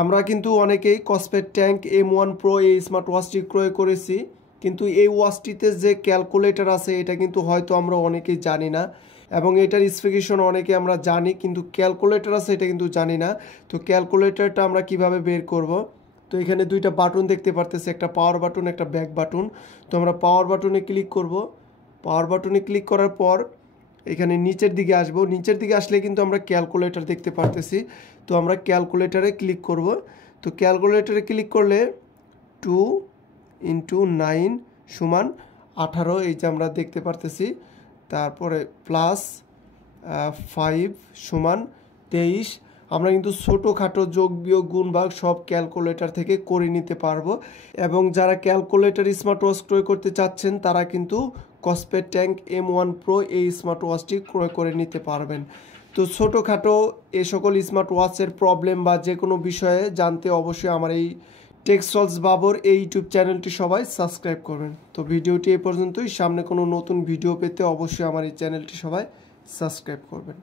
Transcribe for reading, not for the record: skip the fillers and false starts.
আমরা কিন্তু অনেকেই কসপেট ট্যাঙ্ক M1 Pro এই স্মার্ট ওয়াচটি ক্রয় করেছি, কিন্তু এই ওয়াচটিতে যে ক্যালকুলেটর আছে এটা কিন্তু হয়তো আমরা অনেকেই জানি না, এবং এটার স্পেসিফিকেশন অনেকে আমরা জানি কিন্তু ক্যালকুলেটর আছে এটা কিন্তু জানি না। তো ক্যালকুলেটরটা আমরা কিভাবে বের করব? তো এখানে দুইটা বাটন দেখতে পারতেছি, একটা পাওয়ার বাটন একটা ব্যাক বাটন। তো আমরা পাওয়ার বাটনে ক্লিক করব। পাওয়ার বাটনে ক্লিক করার পর এখানে নিচের দিকে আসবো, নিচের দিকে আসলে কিন্তু আমরা ক্যালকুলেটর দেখতে পারতেছি। তো আমরা ক্যালকুলেটরে ক্লিক করব। তো ক্যালকুলেটরে ক্লিক করলে 2 × 9 = 18 এই যে আমরা দেখতে পারতেছি। তারপরে প্লাস 5 = 23। আমরা কিন্তু ছোটোখাটো যোগ বিয়োগ গুণ ভাগ সব ক্যালকুলেটর থেকে করে নিতে পারবো। এবং যারা ক্যালকুলেটর স্মার্ট ওয়াচ ক্রয় করতে চাচ্ছেন তারা কিন্তু কসপেট ট্যাঙ্ক M1 Pro এই স্মার্ট ওয়াচটি ক্রয় করে নিতে পারবেন। তো ছোটোখাটো এ সকল স্মার্ট ওয়াচের প্রবলেম বা যে কোনো বিষয়ে জানতে অবশ্যই আমার এই টেকসলস বাবর এই ইউটিউব চ্যানেলটি সবাই সাবস্ক্রাইব করবেন। তো ভিডিওটি এই পর্যন্তই। সামনে কোনো নতুন ভিডিও পেতে অবশ্যই আমার এই চ্যানেলটি সবাই সাবস্ক্রাইব করবেন।